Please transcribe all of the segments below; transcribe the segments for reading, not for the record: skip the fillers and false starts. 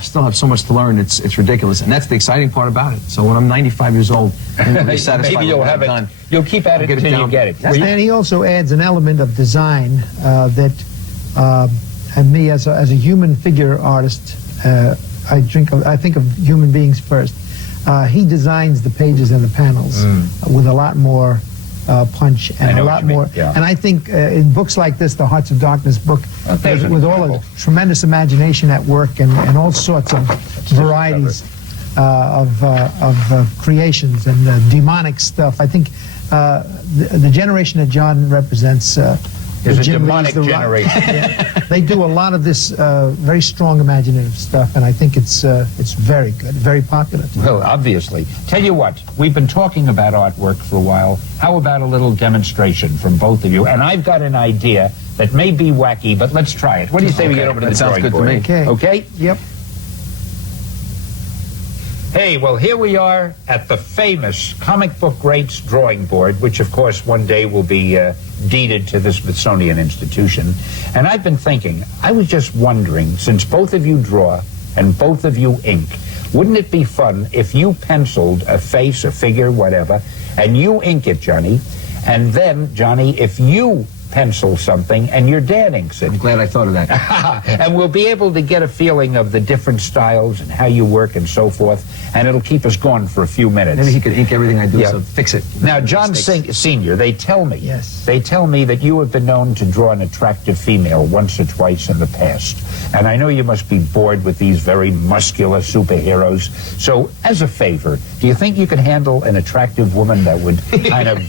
still have so much to learn. It's ridiculous, and that's the exciting part about it. So when I'm 95 years old, I'm going to be satisfied maybe you'll with what have I've it. done. You'll keep at it until you get it. And he also adds an element of design that, and me as a human figure artist, I think of human beings first. He designs the pages and the panels with a lot more punch and a lot more. Yeah. And I think in books like this, the Hearts of Darkness book, there's with all the tremendous imagination at work and all sorts of varieties of creations and demonic stuff. I think the generation that John represents is a demonic generation. Yeah, they do a lot of this very strong imaginative stuff, and I think it's very good, very popular. Well, obviously. Tell you what, we've been talking about artwork for a while. How about a little demonstration from both of you? And I've got an idea that may be wacky, but let's try it. What do you say we get over to the drawing board? Sounds good to me. Okay. Okay? Yep. Hey, well, here we are at the famous comic book greats drawing board, which, of course, one day will be deeded to the Smithsonian Institution. And I've been thinking, I was just wondering, since both of you draw and both of you ink, wouldn't it be fun if you penciled a face, a figure, whatever, and you ink it, Johnny, and then, Johnny, if you pencil something and your dad inks it. I'm glad I thought of that. And we'll be able to get a feeling of the different styles and how you work and so forth, and it'll keep us going for a few minutes. Maybe he could ink everything I do, Yeah. so fix it. Now, John Senior, they tell me that you have been known to draw an attractive female once or twice in the past. And I know you must be bored with these very muscular superheroes. So, as a favor, do you think you could handle an attractive woman that would kind of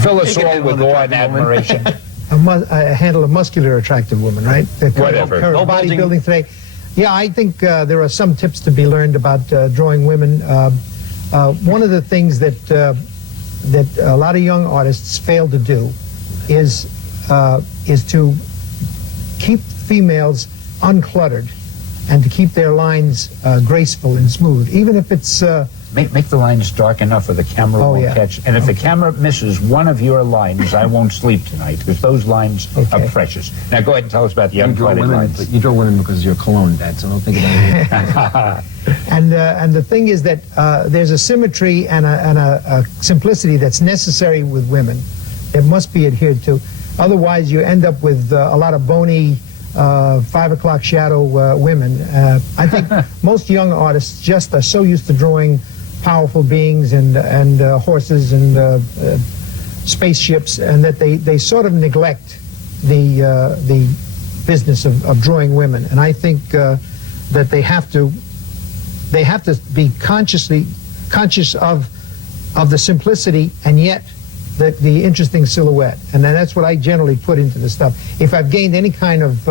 fill us all with awe and admiration? Handle a muscular, attractive woman, right? Whatever. Current bodybuilding today. Yeah, I think there are some tips to be learned about drawing women. One of the things that a lot of young artists fail to do is to keep females uncluttered and to keep their lines graceful and smooth, even if it's Make the lines dark enough for the camera won't catch. And if the camera misses one of your lines, I won't sleep tonight, because those lines are precious. Now go ahead and tell us about the uncluttered lines. You draw women because you're cologne, Dad, so don't think about it. And the thing is that there's a symmetry and a simplicity that's necessary with women. It must be adhered to. Otherwise, you end up with a lot of bony 5 o'clock shadow women. I think most young artists just are so used to drawing powerful beings and horses and spaceships, and that they sort of neglect the business of drawing women. And I think that they have to be conscious of the simplicity and yet the interesting silhouette. And then that's what I generally put into the stuff. If I've gained any kind of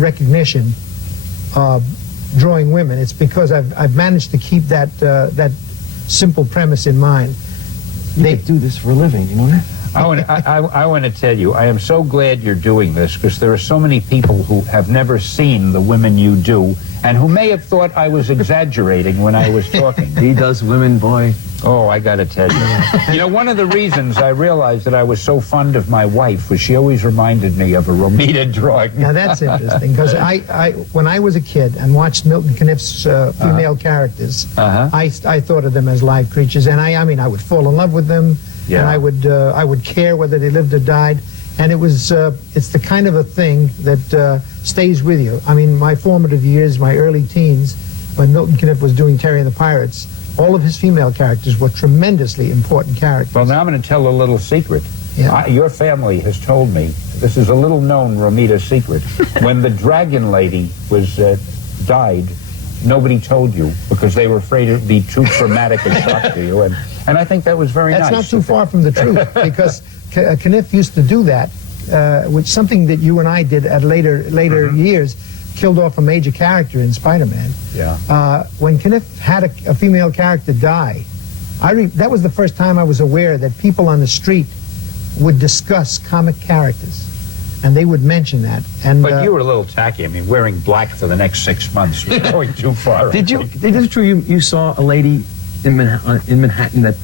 recognition drawing women, it's because I've managed to keep that simple premise in mind. They do this for a living, you know that? I want to tell you, I am so glad you're doing this, because there are so many people who have never seen the women you do, and who may have thought I was exaggerating when I was talking. He does women, boy. Oh, I got to tell you. You know, one of the reasons I realized that I was so fond of my wife was she always reminded me of a Romita drawing. Now that's interesting, because when I was a kid and watched Milton Caniff's female characters, I thought of them as live creatures, and I mean I would fall in love with them, and I would care whether they lived or died, and it's the kind of a thing that stays with you. I mean, my formative years, my early teens, when Milton Caniff was doing Terry and the Pirates, all of his female characters were tremendously important characters. Well, now I'm going to tell a little secret. Yeah. Your family has told me, this is a little known Romita secret. When the Dragon Lady was died, nobody told you, because they were afraid it would be too traumatic a shock to you. And I think that was very nice. That's not too far from the truth, because Caniff used to do that, which something that you and I did at later years, killed off a major character in Spider-Man. Yeah. When Caniff had a female character die, that was the first time I was aware that people on the street would discuss comic characters, and they would mention that. But you were a little tacky. I mean, wearing black for the next 6 months was going too far. Is it true you saw a lady in Manhattan that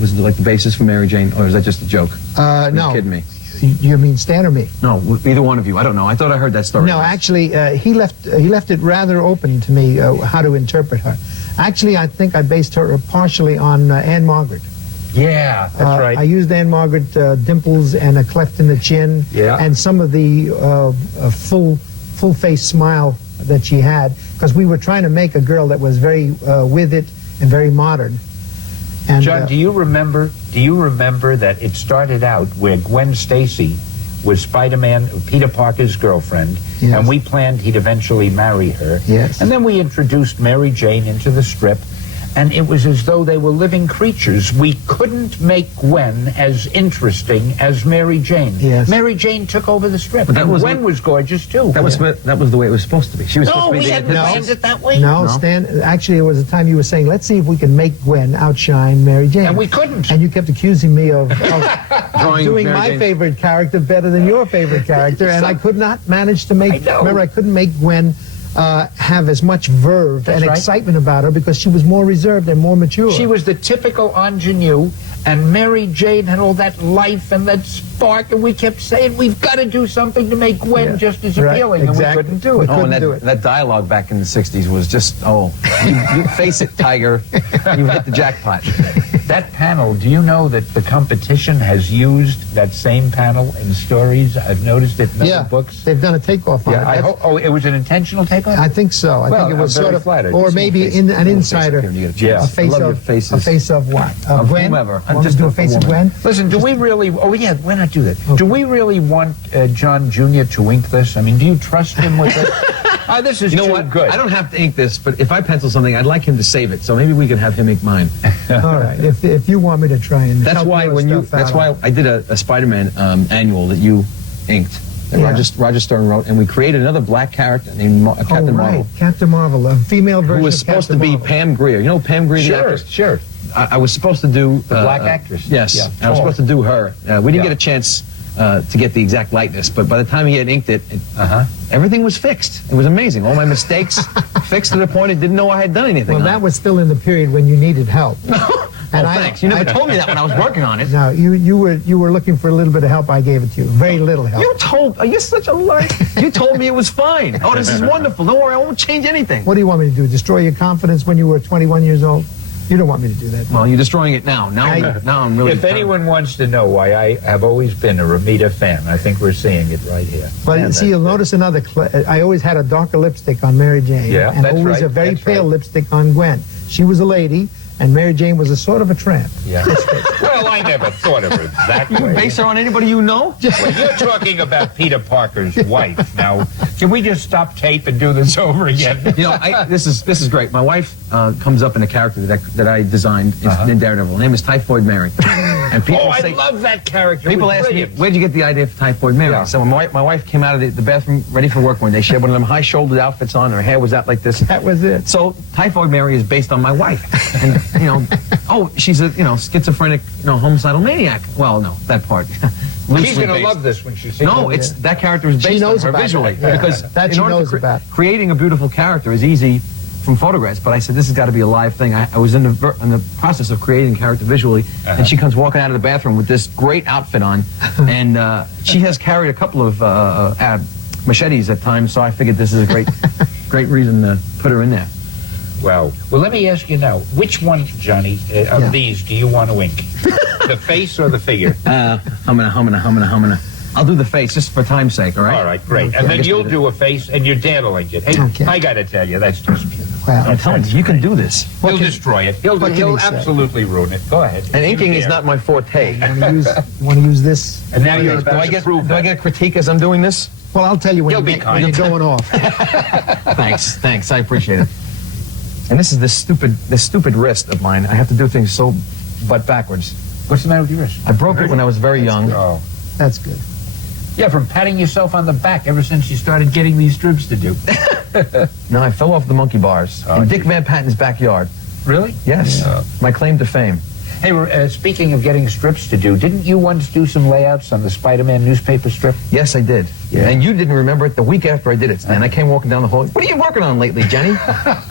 was like the basis for Mary Jane, or is that just a joke? No. You're kidding me. You mean Stan or me? No, either one of you. I don't know. I thought I heard that story. No, actually, he left it rather open to me how to interpret her. Actually, I think I based her partially on Anne Margaret. Yeah, that's right. I used Anne Margaret dimples and a cleft in the chin, and some of the full face smile that she had, because we were trying to make a girl that was very with it and very modern. And, John, do you remember that it started out where Gwen Stacy was Spider-Man, Peter Parker's girlfriend, yes. and we planned he'd eventually marry her. Yes. And then we introduced Mary Jane into the strip, and it was as though they were living creatures. We couldn't make Gwen as interesting as Mary Jane. Yes. Mary Jane took over the strip, But that and was Gwen was gorgeous too. That was the way it was supposed to be. She was No, supposed to we be hadn't planned it that way. No, Stan, actually, it was a time you were saying, let's see if we can make Gwen outshine Mary Jane. And we couldn't. And you kept accusing me of Drawing doing Mary my Jane. favorite character better than your favorite character, and I could not manage to make, I know. remember, I couldn't make Gwen have as much verve and right. excitement about her because she was more reserved and more mature. She was the typical ingenue, and Mary Jane had all that life and that spark, and we kept saying, we've got to do something to make Gwen just as Right, appealing, exactly. and we couldn't do it. Oh, and couldn't do it. that dialogue back in the 60s was just, you face it, Tiger. You hit the jackpot. That panel, do you know that the competition has used that same panel in stories? I've noticed it in other books. They've done a takeoff on it. I hope. Oh, it was an intentional takeoff? I think so. I Well, think it was I'm very sort of, flattered. or It's maybe an insider. Yeah. A face I love your of faces. a face of what? Of Gwen? whomever. Want Just to do a a face of woman. Gwen? Listen, do we really... Oh, yeah, why not do that? Do we really want John Jr. to ink this? I mean, do you trust him with it? This is You know too what? good. I don't have to ink this, but if I pencil something, I'd like him to save it. So maybe we could have him ink mine. All right. If you want me to try and That's help why your when you. stuff That's out, why I did a Spider-Man annual that you inked. That Yeah. Roger Stern wrote, and we created another black character named Captain oh, right. Marvel, Captain Marvel, a female version who was of supposed Captain to be Marvel. Pam Grier. You know Pam Grier, the Sure, actress? sure. I was supposed to do The black actress. Yes, Yeah. I was supposed to do her. We didn't Yeah. get a chance to get the exact likeness, but by the time he had inked it, everything was fixed. It was amazing. All my mistakes fixed to the point I didn't know I had done anything. Well, on that it. was still in the period when you needed help. And thanks. You never told me that when I was working on it. No, you were looking for a little bit of help. I gave it to you. Very little help. You told. You're such a liar. You told me it was fine. Oh, this is wonderful. Don't worry, I won't change anything. What do you want me to do? Destroy your confidence when you were 21 years old? You don't want me to do that. Well, you're destroying it now. Now I'm really. If anyone wants to know why I have always been a Romita fan, I think we're seeing it right here. But Yeah, see, you'll notice another. I always had a darker lipstick on Mary Jane, Yeah, and that's always right, a very that's pale right. lipstick on Gwen. She was a lady, and Mary Jane was a sort of a tramp. Yeah. Well, I never thought of her that You way. base her on anybody you know? Well, you're talking about Peter Parker's wife. Now, can we just stop tape and do this over again? You know, this is great. My wife comes up in a character that I designed in Daredevil. Her name is Typhoid Mary. And people Oh, I say, love that character. people It was ask me, brilliant. where'd you get the idea for Typhoid Mary? Yeah. So when my wife came out of the bathroom ready for work one day, she had one of them high-shouldered outfits on. Her hair was out like this. That was it. So Typhoid Mary is based on my wife. And, you know, oh, she's a, schizophrenic, homicidal maniac. Well, no, that part. She's Loosely going to based. love this when she sees No, it. it's that character is She based on knows her about visually that, yeah. because That in she order knows to about. creating a beautiful character is easy from photographs. But I said this has got to be a live thing. I was in the process of creating character visually, and she comes walking out of the bathroom with this great outfit on, and she has carried a couple of machetes at times. So I figured this is a great reason to put her in there. Well, let me ask you now, which one, Johnny, of these do you want to ink? The face or the figure? I'll do the face just for time's sake. All right. All right, great. And then you'll do a face, and your dad will ink it. Hey, Okay. I got to tell you, that's just beautiful. Well, I'm telling you, you can do this. He'll destroy it. He'll what can he say? absolutely ruin it. Go ahead. And inking You is dare. not my forte. want to use this? And now you're Do about I to get prove do I that. get a critique as I'm doing this? Well, I'll tell you when, He'll be when kind. you're going off. Thanks, I appreciate it. And this is this stupid wrist of mine. I have to do things so butt backwards. What's the matter with your wrist? I broke it when I was very young. Oh. That's good. Yeah, from patting yourself on the back ever since you started getting these strips to do. No, I fell off the monkey bars in Dick Van Patten's backyard. Really? Yes, my claim to fame. Hey, speaking of getting strips to do, didn't you once do some layouts on the Spider-Man newspaper strip? Yes, I did. Yeah. And you didn't remember it the week after I did it, Stan. I came walking down the hall. What are you working on lately, Jenny?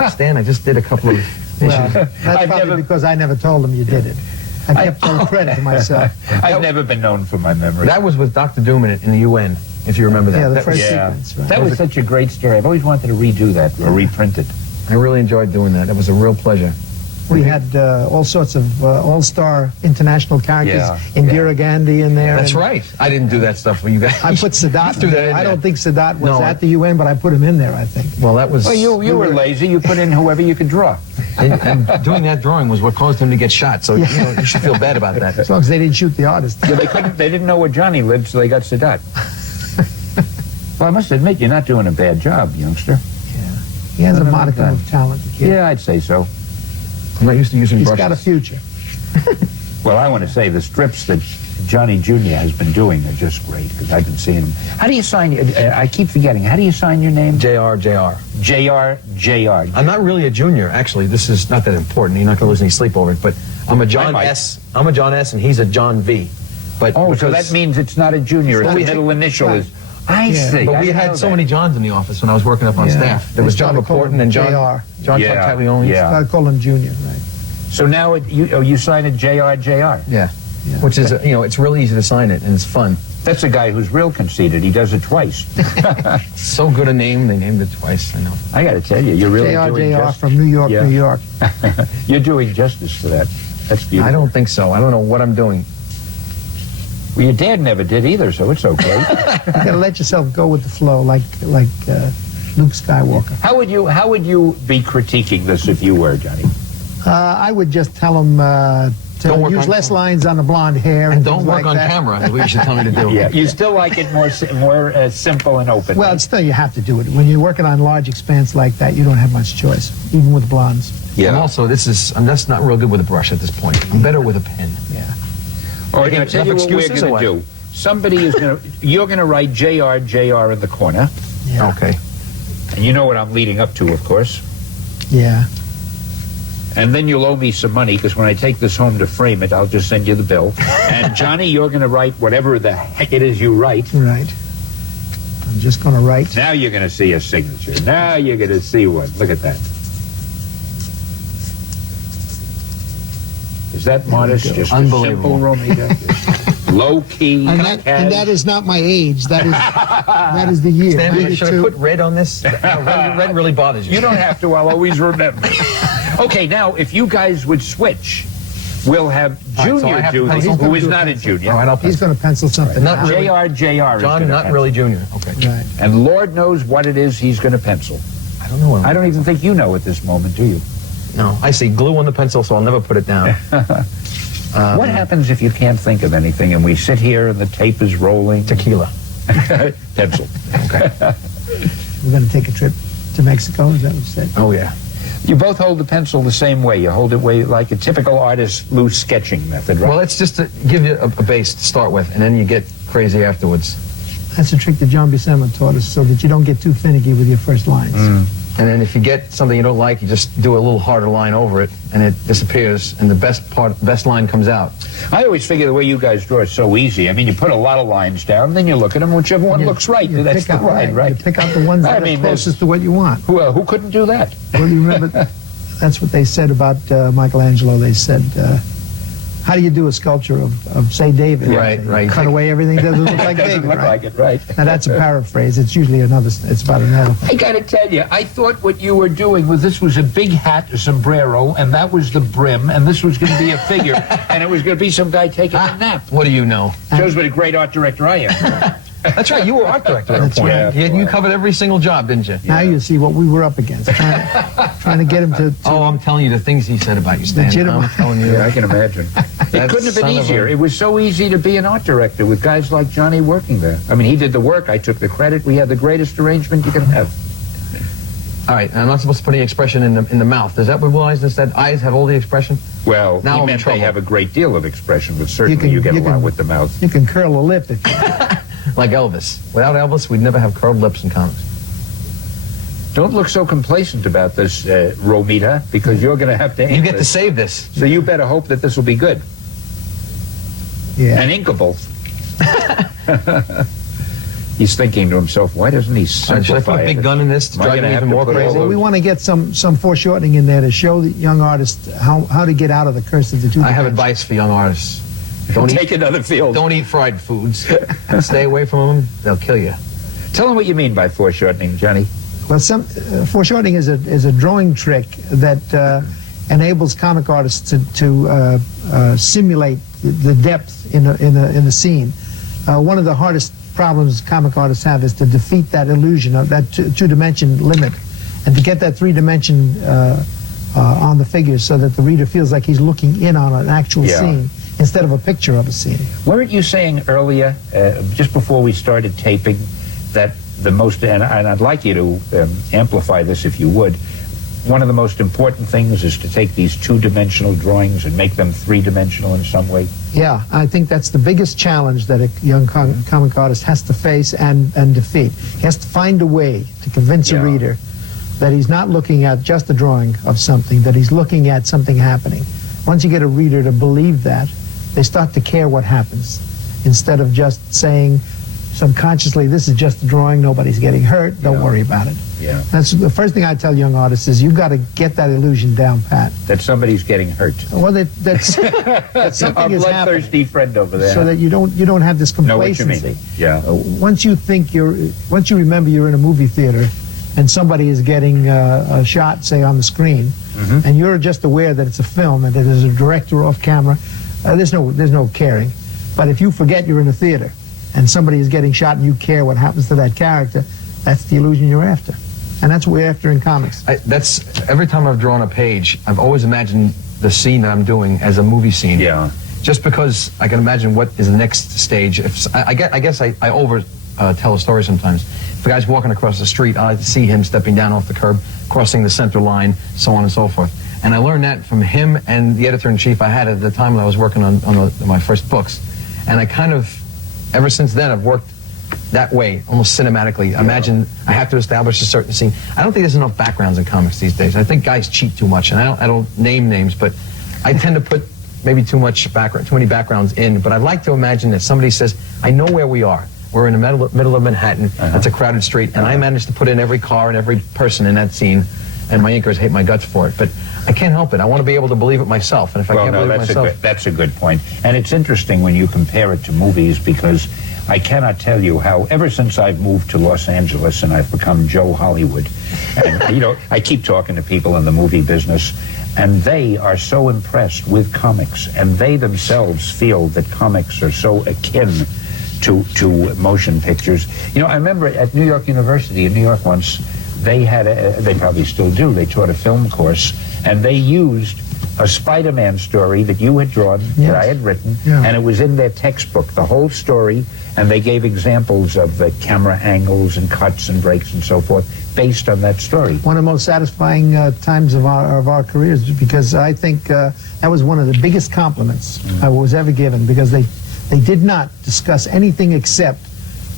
Stan, I just did a couple of issues. Well, that's I've probably never- because I never told him you did it. I kept all the credit to myself. I've never been known for my memory. That was with Dr. Doom in the UN, if you remember that. Yeah, the That first was- sequence. Right. That was such a great story. I've always wanted to redo that or reprint it. I really enjoyed doing that. It was a real pleasure. We had all sorts of all-star international characters. Yeah, Indira Gandhi in there. That's and right. I didn't do that stuff for you guys. I put Sadat Threw in that there. in I there. don't think Sadat was No, at the UN, but I put him in there, I think. Well, that was... Well, you were lazy. You put in whoever you could draw. and doing that drawing was what caused him to get shot, so you should feel bad about that. As long as they didn't shoot the artist. Yeah, they didn't know where Johnny lived, so they got Sadat. Well, I must admit, you're not doing a bad job, youngster. He has a No, modicum no. of talent, the kid. Yeah, I'd say so. I'm not used to using He's brushes. got a future. Well, I want to say the strips that Johnny Jr. has been doing are just great, because I've been seeing them. How do you sign... I keep forgetting. How do you sign your name? JRJR. JRJR. I'm not really a junior, actually. This is not that important. You're not going to lose any sleep over it, but I'm a John might. S. I'm a John S. and he's a John V. But Oh, so because- that means it's not a junior. It's It's not the a- middle initial right. is... I Yeah. see. But I we didn't had know so that. many Johns in the office when I was working up on Yeah. staff. There They was John started calling McCourtin and him John Yeah. Taglioni. Yeah. I call him Junior, right? So now you sign it JRJR. Yeah. Yeah. Which is, it's real easy to sign it, and it's fun. That's a guy who's real conceited. He does it twice. So good a name, they named it twice, I know. I got to tell you, you're really doing JRJR justice. from New York, Yeah. New York. You're doing justice to that. That's beautiful. I don't think so. I don't know what I'm doing. Well, your dad never did either, so it's okay. You gotta let yourself go with the flow, like Luke Skywalker. How would you be critiquing this if you were, Johnny? I would just tell him to Don't work use on less camera. lines on the blonde hair. And And don't things work like on that. camera, is what you should tell me to do. Yeah. You still like it more simple and open. Well, right? still, you have to do it. When you're working on large expanse like that, you don't have much choice, even with blondes. And also, I'm just not real good with a brush at this point. I'm better with a pen. Yeah. All right, I'll Enough tell you what we're excuses or going to do. Somebody is going to... You're going to write JRJR in the corner. Yeah. Okay. And you know what I'm leading up to, of course. Yeah. And then you'll owe me some money, because when I take this home to frame it, I'll just send you the bill. And Johnny, you're going to write whatever the heck it is you write. Right. I'm just going to write. Now you're going to see a signature. Now you're going to see one. Look at that. Is that modest? go. Just a Unbelievable. simple Romita? Low key. And that is not my age. That is the year. Stanley, should I 92. put red on this? Red really bothers you. You don't have to. I'll always remember. Okay, now, if you guys would switch, we'll have All right, so I Junior have do to this, pencil? who is Do a not a pencil. junior. All right, I'll He's pencil. going to pencil something. Not out. really. JRJR is John, gonna not pencil. really junior. Okay. Right. And Lord knows what it is he's going to pencil. I don't know what I don't even think you know at this moment, do you? No, I see glue on the pencil, so I'll never put it down. What happens if you can't think of anything and we sit here and the tape is rolling? Tequila. Pencil. Okay. We're going to take a trip to Mexico. Is that what you said? Oh, yeah. You both hold the pencil the same way. You hold it way like a typical artist loose sketching method, right? Well, it's just to give you a base to start with, and then you get crazy afterwards. That's a trick that John Buscema taught us, so that you don't get too finicky with your first lines. And then if you get something you don't like, you just do a little harder line over it, and it disappears, and the best line comes out. I always figure the way you guys draw is so easy. I mean, you put a lot of lines down, then you look at them, whichever one looks right. You That's pick the out, line, right? You pick out the ones I that mean, are closest to what you want. Who couldn't do that? Well, you remember, that's what they said about Michelangelo. They said, how do you do a sculpture of say, David? Right, You right. Cut away everything that doesn't look like Doesn't David, look right? like it, right? Now, that's a paraphrase. It's usually it's about an elephant. I gotta tell you, I thought what you were doing was this was a big hat, a sombrero, and that was the brim, and this was going to be a figure, and it was going to be some guy taking a nap. What do you know? Shows what a great art director I am. That's right, you were art director at a That's point. right. You covered every single job, didn't you? Now you see what we were up against, trying to get him to Oh, I'm telling you the things he said about you, Stan. Legitimate. I'm telling you. Yeah, I can imagine. It That couldn't have been son of easier. a- It was so easy to be an art director with guys like Johnny working there. I mean, he did the work. I took the credit. We had the greatest arrangement you can have. All right, I'm not supposed to put any expression in the mouth. Is that what Will Eisner said? Eyes have all the expression? Well, Now I'm he in meant they trouble. have a great deal of expression, but certainly can- you get a you lot can- with the mouth. You can curl a lip if you Like Elvis. Without Elvis, we'd never have curled lips in comics. Don't look so complacent about this, Romita, because you're going to have to ink You get to this. save this. So you better hope that this will be good Yeah. and inkable. He's thinking to himself, why doesn't he Should I simplify put a big it? gun in this to Am I drive gonna it have even to more put all crazy? Well, we want to get some foreshortening in there to show the young artists how to get out of the curse of the two. I have advice for young artists. Don't Take eat, another field. don't eat fried foods. Stay away from them. They'll kill you. Tell him what you mean by foreshortening, Johnny. Well, foreshortening is a drawing trick that enables comic artists to simulate the depth in the scene. One of the hardest problems comic artists have is to defeat that illusion of that two-dimension limit, and to get that three-dimension on the figures so that the reader feels like he's looking in on an actual scene instead of a picture of a scene. Weren't you saying earlier, just before we started taping, that the most, and I'd like you to amplify this if you would, one of the most important things is to take these two-dimensional drawings and make them three-dimensional in some way? Yeah, I think that's the biggest challenge that a young comic artist has to face and defeat. He has to find a way to convince a reader that he's not looking at just a drawing of something, that he's looking at something happening. Once you get a reader to believe that, they start to care what happens, instead of just saying subconsciously, this is just a drawing, nobody's getting hurt, don't worry about it. Yeah. That's the first thing I tell young artists is you've got to get that illusion down pat. That somebody's getting hurt. Well, that's that something Our is happening, bloodthirsty friend over there. so that you don't have this know what you complacency. mean. Yeah. Once you remember you're in a movie theater and somebody is getting a shot, say, on the screen, and you're just aware that it's a film and that there's a director off camera, there's no caring. But if you forget you're in a theater and somebody is getting shot and you care what happens to that character, that's the illusion you're after. And that's what we're after in comics. Every time I've drawn a page, I've always imagined the scene that I'm doing as a movie scene. Yeah. Just because I can imagine what is the next stage. I guess I over tell a story sometimes. If a guy's walking across the street, I like to see him stepping down off the curb, crossing the center line, so on and so forth. And I learned that from him and the editor-in-chief I had at the time when I was working on my first books. And I kind of, ever since then, I've worked that way, almost cinematically. Imagine I have to establish a certain scene. I don't think there's enough backgrounds in comics these days. I think guys cheat too much, and I don't name names, but I tend to put maybe too many backgrounds in. But I'd like to imagine that somebody says, I know where we are. We're in the middle of Manhattan. It's a crowded street, and I managed to put in every car and every person in that scene, and my inkers hate my guts for it. But I can't help it. I want to be able to believe it myself, and if I can't believe it myself... That's a good point. And it's interesting when you compare it to movies, because I cannot tell you how, ever since I've moved to Los Angeles and I've become Joe Hollywood, and, you know, I keep talking to people in the movie business, and they are so impressed with comics, and they themselves feel that comics are so akin to motion pictures. You know, I remember at New York University in New York once, they had they probably still do, they taught a film course, and they used a Spider-Man story that you had drawn, that I had written, and it was in their textbook, the whole story, and they gave examples of the camera angles and cuts and breaks and so forth based on that story. One of the most satisfying times of our careers, because I think that was one of the biggest compliments I was ever given, because they did not discuss anything except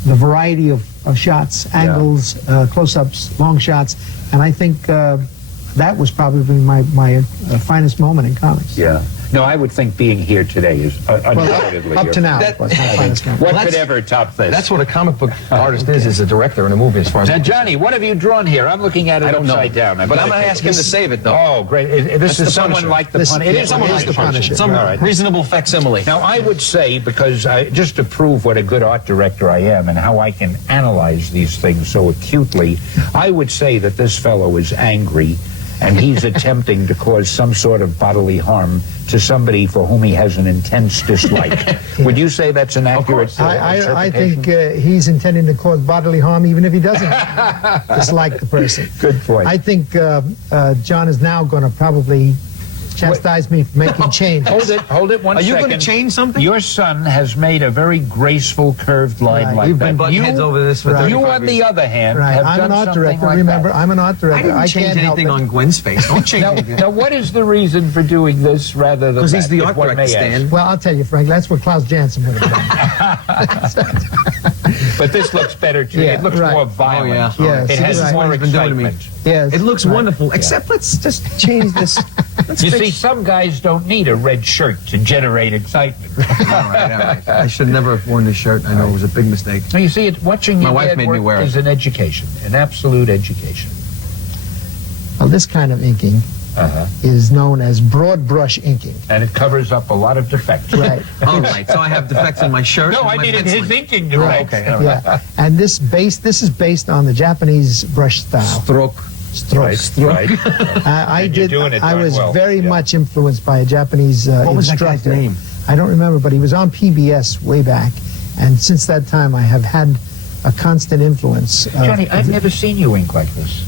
the variety of shots, angles, close-ups, long shots, and I think that was probably my finest moment in comics. Yeah. No, I would think being here today is undoubtedly up to now. What could ever top this? That's what a comic book artist is a director in a movie, as far as... Now, Johnny, what have you drawn here? I'm looking at it upside down. But I'm going to ask him to save it, though. Oh, great. This is someone like the Punisher. It is someone like the Punisher. Some reasonable facsimile. Now, I would say, because just to prove what a good art director I am and how I can analyze these things so acutely, I would say that this fellow is angry and he's attempting to cause some sort of bodily harm to somebody for whom he has an intense dislike. Would you say that's an accurate I think he's intending to cause bodily harm even if he doesn't dislike the person. Good point. I think John is now going to probably chastise me for making change. Hold it 1 second. Are you going to change something? Your son has made a very graceful curved line like We've that. been butting heads over this for 35 You, on the other hand, have I'm done an art something director. like Remember, that. I'm an art director. I didn't change anything on Gwen's face. Don't change anything. Now, what is the reason for doing this rather than because he's the if art director, Stan. Well, I'll tell you, Frank, that's what Klaus Janson would have done. But this looks better, too. It looks more violent. Yes, it has more excitement. Yes, it looks wonderful, except let's just change this You see, some guys don't need a red shirt to generate excitement. All right. I should never have worn this shirt. I know it was a big mistake. So you see, watching My your wife dad made me work wear it. is an education, an absolute education. Well, this kind of inking is known as broad brush inking. And it covers up a lot of defects. Right. All right. So I have defects in my shirt. No, and I my mean in penciling. his inking defects. Okay. All right. Yeah. And this is based on the Japanese brush style. Stroke. Stroke. Right. And you're doing it I darn was well. very Yeah. much influenced by a Japanese What was that instructor. guy's name? I don't remember, but he was on PBS way back. And since that time, I have had a constant influence. Johnny, I've never seen you ink like this.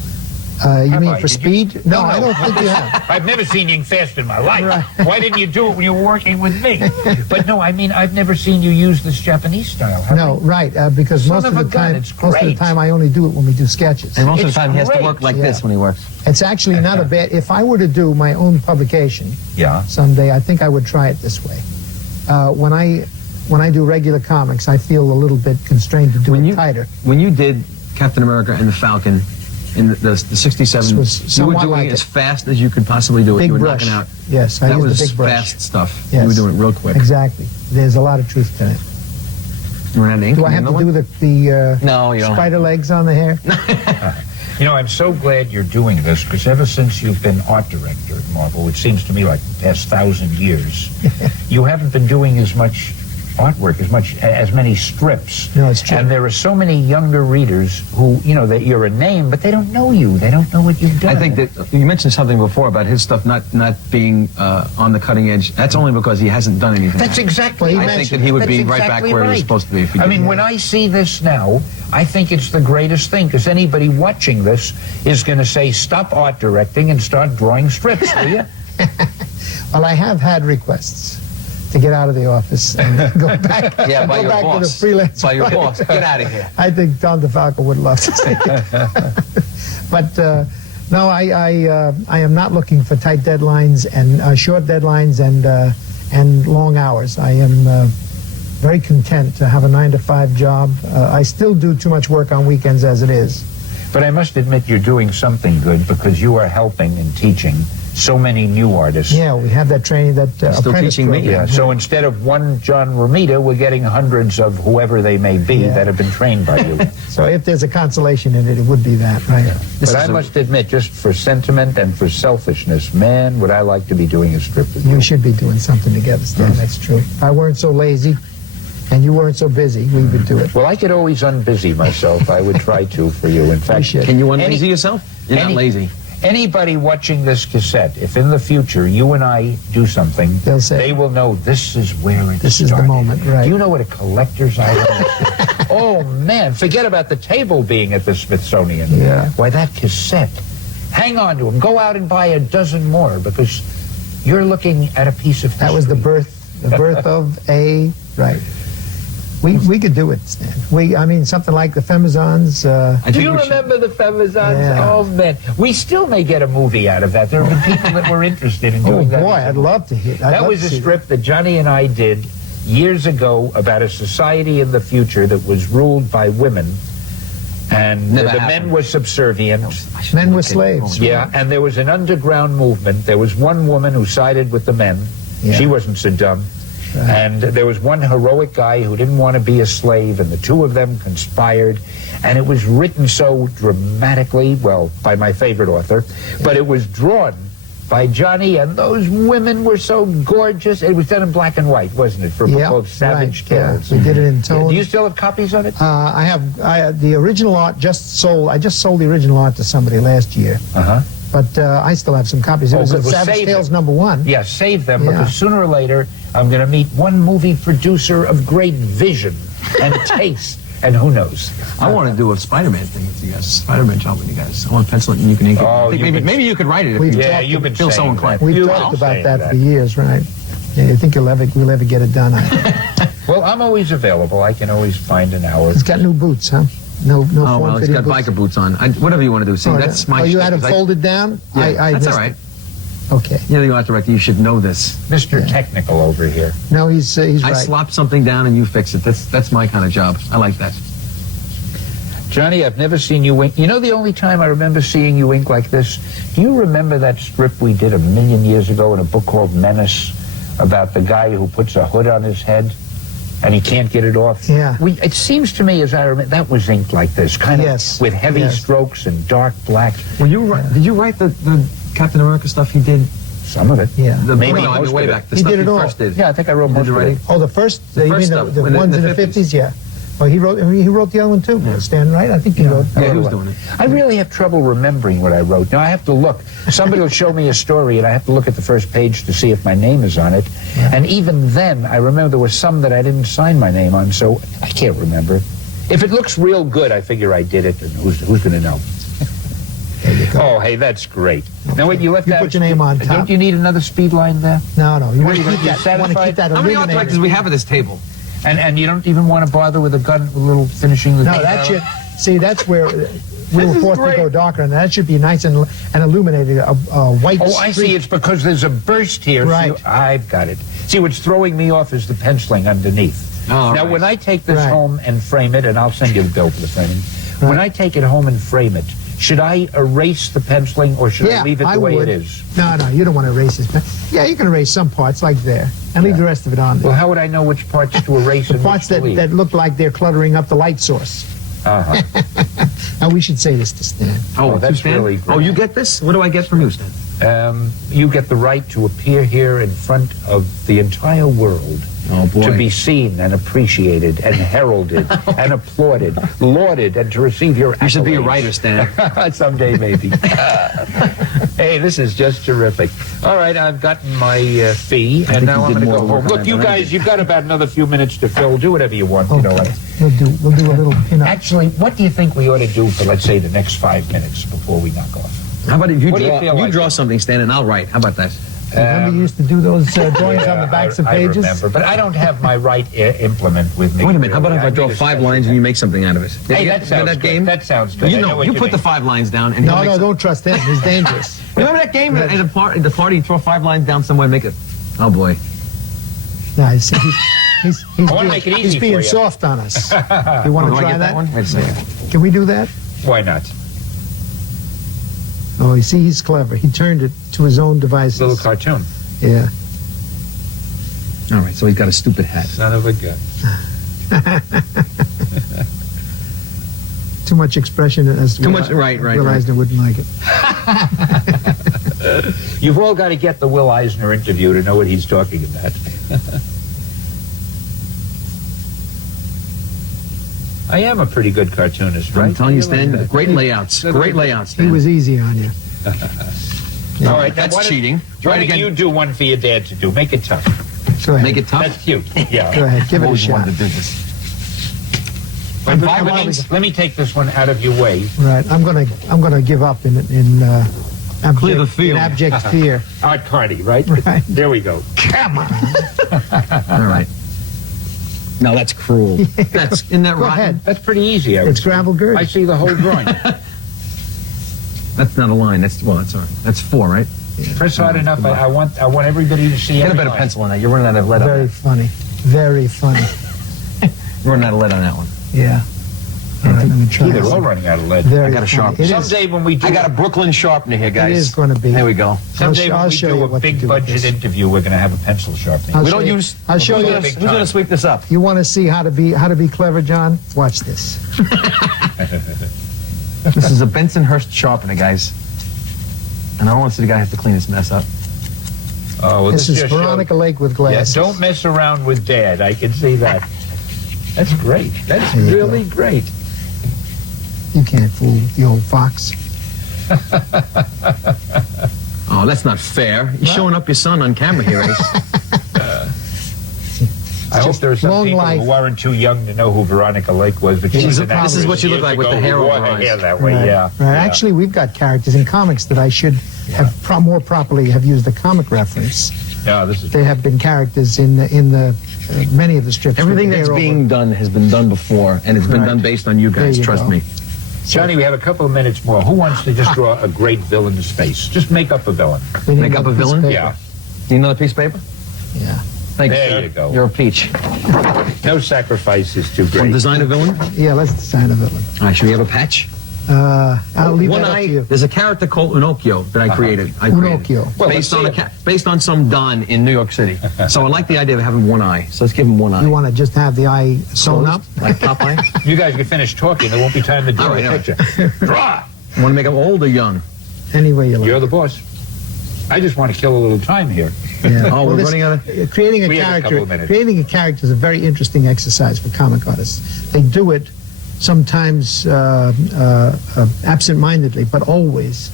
You Have mean I? for Did you? speed? No, I don't think you have. I've never seen you ink fast in my life. Right. Why didn't you do it when you were working with me? But no, I mean, I've never seen you use this Japanese style. Have No, I? right, because Son most of of a the gun, time, it's most of the great. time I only do it when we do sketches. And most of It's the time he has to great. work like this Yeah. when he works. It's actually not a bad. If I were to do my own publication Yeah. someday, I think I would try it this way. When I do regular comics, I feel a little bit constrained to do When it you- tighter. When you did Captain America and the Falcon in the 67, This was you were somewhat doing like it as it. fast as you could possibly do it. Big You were brush. knocking out. Yes, I That use was the big brush. fast stuff. Yes. You were doing it real quick. Exactly. There's a lot of truth to it. You ran out of ink Do I in have the to other do one? the No, you don't. spider legs on the hair? You know, I'm so glad you're doing this, because ever since you've been art director at Marvel, it seems to me like the past 1,000 years, you haven't been doing as much artwork, as many strips. No, it's true. And there are so many younger readers who, you know, that you're a name, but they don't know you. They don't know what you've done. I think that you mentioned something before about his stuff not being on the cutting edge. That's only because he hasn't done anything. That's exactly Well, right. I think that he would be That's right back exactly where he was right. supposed to be if he I mean, didn't. when I see this now, I think it's the greatest thing, because anybody watching this is going to say, stop art directing and start drawing strips, will you? Well, I have had requests to get out of the office and go back, Yeah, by go your back to the boss. freelance. By your writing. boss. Get out of here. I think Don DeFalco would love to see it. But no, I am not looking for tight deadlines and short deadlines and long hours. I am very content to have a 9-to-5 job. I still do too much work on weekends as it is. But I must admit you're doing something good, because you are helping and teaching so many new artists. Yeah, we have that training, that Still apprentice teaching me? program. Yeah, so instead of one John Romita, we're getting hundreds of whoever they may be Yeah. that have been trained by you. So if there's a consolation in it, it would be that, right? This But I is a- must admit, just for sentiment and for selfishness, man, would I like to be doing a strip with you. We should be doing something together, Stan. That's true. If I weren't so lazy and you weren't so busy, we would do it. Well, I could always unbusy myself. I would try to for you. In fact, should. Can you Any- unlazy yourself? You're not any- lazy. Anybody watching this cassette, if in the future you and I do something, They'll say, they will know this is where it This is the started. moment, right. Do you know what a collector's item is? Oh, man, forget about the table being at the Smithsonian. Yeah. Why, that cassette. Hang on to them. Go out and buy a dozen more, because you're looking at a piece of history. That was the birth of a, right. We could do it, Stan. I mean, something like the Femizons. I think Do you we should- remember the Femizons? Yeah. Oh, man. We still may get a movie out of that. There have been people that were interested in Oh, doing that. boy, I'd love to hear. That was a strip that Johnny and I did years ago about a society in the future that was ruled by women, and Never the happened. men were subservient. I should Men were look at- slaves. Yeah, and there was an underground movement. There was one woman who sided with the men. Yeah. She wasn't so dumb. Right. And there was one heroic guy who didn't want to be a slave, and the two of them conspired. And it was written so dramatically, well, by my favorite author, but it was drawn by Johnny, and those women were so gorgeous. It was done in black and white, wasn't it, for a book Yeah, called Savage right, yeah. Tales? We did it in tone. Do you still have copies of it? I have the original art just sold. I just sold the original art to somebody last year, Uh-huh. but I still have some copies. It Oh, was good. at Well, Savage save Tales it. #1. Yeah, save them, Yeah. because sooner or later I'm going to meet one movie producer of great vision and taste, and who knows? I want to do a Spider-Man thing with you guys. Spider-Man job with you guys. I want to pencil it and you can ink it. Oh, I think you've been- maybe you could write it if We've you Yeah, you've been feel so saying inclined. that. We've You've talked been about saying that for years, right? Yeah, I think we'll ever get it done. Well, I'm always available. I can always find an hour. He's got new boots, huh? No Oh, well, he's form-fitting got boots. biker boots on. Whatever you want to do. See, Oh, that's my you shtick, had them 'cause I- folded down? Yeah, I that's missed all right. it. Okay. You're the art director. You should know this. Mr. Technical over here. No, he's I right. slop something down and you fix it. That's my kind of job. I like that. Johnny, I've never seen you ink. You know the only time I remember seeing you ink like this? Do you remember that strip we did 1,000,000 years ago in a book called Menace about the guy who puts a hood on his head and he can't get it off? Yeah. It seems to me, as I remember, that was inked like this, kind of with heavy strokes and dark black. Did you write the Captain America stuff he did? Some of it. Yeah. Maybe no, most way of it. back. The He stuff did it all. first did. Yeah, I think I wrote most of it. Oh, the first, you first mean stuff, the in the ones in the 50s? Yeah. Well, he wrote the other one too. Stan, right? I think he wrote. Yeah, he was doing it. I really have trouble remembering what I wrote. Now I have to look. Somebody will show me a story, and I have to look at the first page to see if my name is on it. Yeah. And even then, I remember there was some that I didn't sign my name on, so I can't remember. If it looks real good, I figure I did it, and who's going to know? There you go. Oh, hey, that's great. Now, wait, you left You that. put your name on top. Don't you need another speed line there? No. You want you to keep gonna that. be Want to keep that How many art illuminated. directors we have at this table? And you don't even want to bother with a gun, a little finishing the. No, that should. See, that's where we were forced to go darker, and that should be nice and illuminated. A white. Oh, I see. It's because there's a burst here. Right. See, I've got it. See, what's throwing me off is the penciling underneath. Oh, now, right. when I take this Right. home and frame it, and I'll send you the bill for the framing. When I take it home and frame it, should I erase the penciling or should I leave it the way would. it is? No, you don't want to erase this. Yeah, you can erase some parts like there, and leave the rest of it on there. Well, how would I know which parts to erase The and parts which to leave? that look like they're cluttering up the light source. Uh-huh. Now we should say this to Stan. Oh, that's Stan? really great. Oh, you get this? What do I get from you, Stan? You get the right to appear here in front of the entire world. Oh, boy. To be seen and appreciated and heralded and applauded, lauded, and to receive your accolades. You should be a writer, Stan. Someday, maybe. Hey, this is just terrific. All right, I've gotten my fee, and now I'm going to go home. Look, you guys, you've got about another few minutes to fill. Do whatever you want, you know what? We'll do a little pinup. Actually, what do you think we ought to do for, let's say, the next 5 minutes before we knock off? How about if you What do you draw, feel like? draw something, Stan, and I'll write? How about that? Remember you used to do those drawings on the backs of pages? I remember, but I don't have my right implement with me. Wait a minute. How about really. if I draw need a 5 special lines and you make something out of it? Hey, that sounds that good. game? That sounds good. You I know, what you put the mean. 5 lines down, and he'll No, make some- don't trust him. He's dangerous. Remember that game at the party? You throw 5 lines down somewhere, and make it. Oh boy. No, he's wanna make it easy he's for being you. soft on us. You want Do to I try get that? one? Wait a second. Can we do that? Why not? Oh, you see, he's clever. He turned it to his own devices. Little cartoon. Yeah. All right. So he's got a stupid hat. Son of a gun. Too much expression as Too much. Right. Will Eisner wouldn't like it. You've all got to get the Will Eisner interview to know what he's talking about. I am a pretty good cartoonist, right? I'm telling you, Stan. Great layouts. Great layouts, Stan. He was easy on you. All right, That's why don't- cheating. Why Try it don't again. you do one for your dad to do? Make it tough. Go ahead. Make it tough. That's cute. Yeah. Go ahead. Give I've it a always shot. wanted to do this. But I'm- let me take this one out of your way. Right. I'm gonna give up in Clear the abject, field. in abject fear. Art Carney, right? Right. There we go. Come on. All right. No, that's cruel. That's isn't that Go rotten? ahead. That's pretty easy. I would It's say. gravel girth. I see the whole drawing. That's not a line. That's that's all right. That's 4, right? Press hard enough. I want everybody to see. Get a every better line. pencil on that. You're running out of lead on Very that. funny. Very funny. You're running out of lead on that one. Yeah. All right. Let me try. Gee, they're this. all running out of lead. Very I got a funny. sharp- It is. Someday when we do, I got a Brooklyn sharpener here, guys. It is going to be. There we go. someday I'll when we show do you a what to big do with budget this. interview, we're going to have a pencil sharpening. I'll We show don't you- use. I'll show you. Who's going to sweep this up? You want to see how to be clever, John? Watch this. This is a Bensonhurst sharpener, guys. And I don't want to see the guy have to clean this mess up. Oh, well, This is just Veronica shows- Lake with Yeah, glasses. don't mess around with Dad. I can see that. That's great. That's There you really great. You can't fool the old fox. Oh, that's not fair. You're showing up your son on camera here, Ace. I hope there are some long people life. who aren't too young to know who Veronica Lake was, but she This was is an a- actress this is what she looked years like with ago the hair who wore over her her hair eyes. that way. Right. Yeah. Right. Yeah. Actually, we've got characters in comics that I should have more properly have used the comic reference. Yeah, this is. There have been characters in the many of the strips. Everything with that's hair being done has been done before, and it's been Right. done based on you There guys. you Trust go. me. Johnny, we have a couple of minutes more. Who wants to just draw a great villain's face? Just make up a villain. We need Make up another a piece of villain? paper. Yeah. Need another piece of paper? Yeah. Thanks. There you go. You're a peach. No sacrifice is too Want to great. design a villain? Yeah, let's design a villain. All right, should we have a patch? I'll leave One that up eye. to you. There's a character called Pinocchio that I created. Pinocchio. Well, based let's on see based on some Don in New York City. So I like the idea of having one eye. So let's give him one eye. You want to just have the eye sewn up? like Popeye? You guys can finish talking. There won't be time to draw All right, a all right. picture. Draw! Want to make him old or young? Any way you like. You're the boss. I just want to kill a little time here. Yeah. Oh, we're running out of... Creating a We have a couple character. of minutes. Creating a character is a very interesting exercise for comic artists. They do it sometimes absent-mindedly, but always.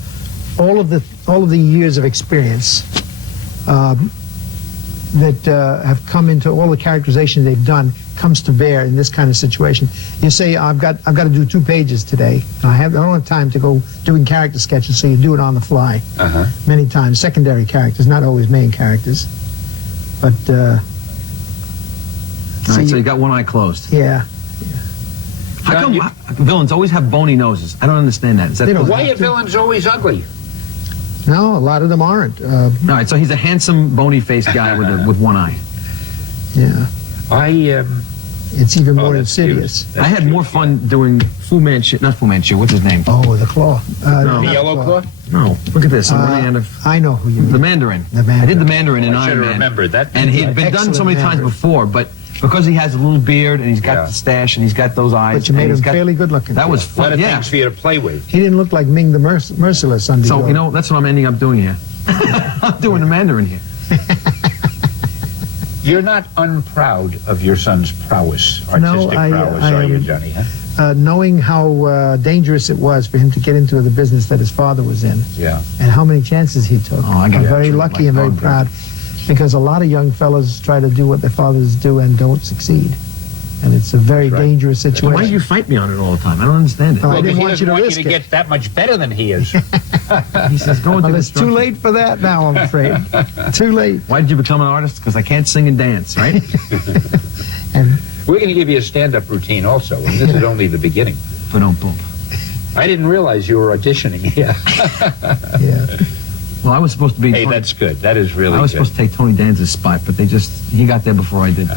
All of the years of experience that have come into all the characterization they've done comes to bear in this kind of situation. You say, I've got to do 2 pages today. I don't have time to go doing character sketches, so you do it on the fly. Many times, secondary characters, not always main characters. But All right, so you got one eye closed. yeah, How John, come villains always have bony noses? I don't understand that. Is that They don't. Why are villains always ugly? no, a lot of them aren't. All right, so he's a handsome, bony-faced guy with one eye. Yeah, it's even more that's insidious. cute. I had more fun doing Fu Manchu, not Fu Manchu, what's his name? Oh, the claw. No. not The yellow claw? No, look at this. I'm running out of... I know who you mean. The Mandarin. The Mandarin. I did the Mandarin in I should Iron have Man. remembered that. And he had been done so many times Excellent before, but because he has a little beard and he's got Yeah. the stash and he's got those eyes... But you made and him he's got- fairly good looking. That was A lot fun, of yeah. things for you to play with. He didn't look like Ming the Merciless under So, your- you know, that's what I'm ending up doing here. I'm doing the Mandarin here. You're not unproud of your son's prowess, artistic prowess, are you, Johnny? Huh? knowing how dangerous it was for him to get into the business that his father was in, Yeah. and how many chances he took. Oh, I got I'm it. very True, lucky like and very Don did. proud, because a lot of young fellas try to do what their fathers do and don't succeed. And it's a very That's right. dangerous So situation. why do you fight me on it all the time? I don't understand it. Oh, I Well, didn't he want doesn't you to want risk you to it. get that much better than he is. He says, go into Well, it's too construction. late for that now, I'm afraid. Too late. Why did you become an artist? Because I can't sing and dance, right? And We're going to give you a stand-up routine also, and this is only the beginning. But don't boom. I didn't realize you were auditioning here. yeah, Well, I was supposed to be... Hey, Tony- that's good. That is really I was good. supposed to take Tony Danza's spot, but he got there before I did.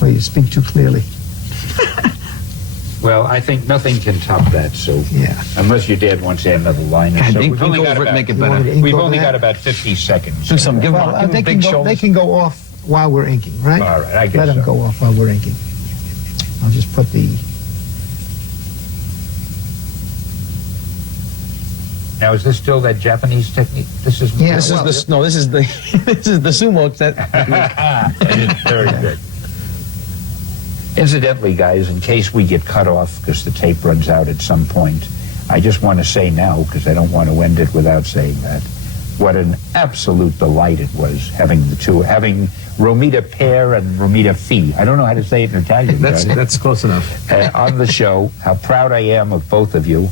well, you speak too clearly. Well, I think nothing can top that, so Yeah. unless your dad wants to add another line or God, so. ink We've only over got it and about, make it You want me better. to ink we've over only that? got about 50 seconds. Do some, give Well, him they big can shoulders. go off while we're inking, right? All right, I guess Let them so. go off while we're inking. I'll just put the... Now, is this still that Japanese technique? This is Yeah, This well, is the no. This is the this is the sumo set. Very good. Incidentally, guys, in case we get cut off because the tape runs out at some point, I just want to say now, because I don't want to end it without saying that, what an absolute delight it was having Romita Père and Romita Fille. I don't know how to say it in Italian. Johnny. That's close enough. On the show, how proud I am of both of you,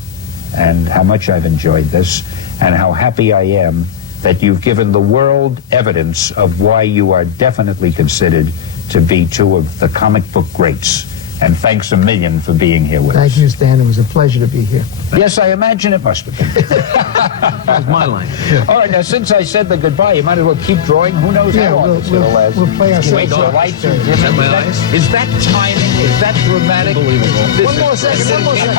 and how much I've enjoyed this, and how happy I am that you've given the world evidence of why you are definitely considered to be two of the comic book greats. And thanks a million for being here with Thank us. you, Stan. It was a pleasure to be here. Yes, I imagine it must have been. That was my line. All right, now since I said the goodbye, you might as well keep drawing. Who knows Yeah, how long we'll- it's going to we'll- last. we'll play ourselves Wait, the off. lights are Is dim. that my eyes? Is that timing? Is that dramatic? Unbelievable. This One is more second, one more second.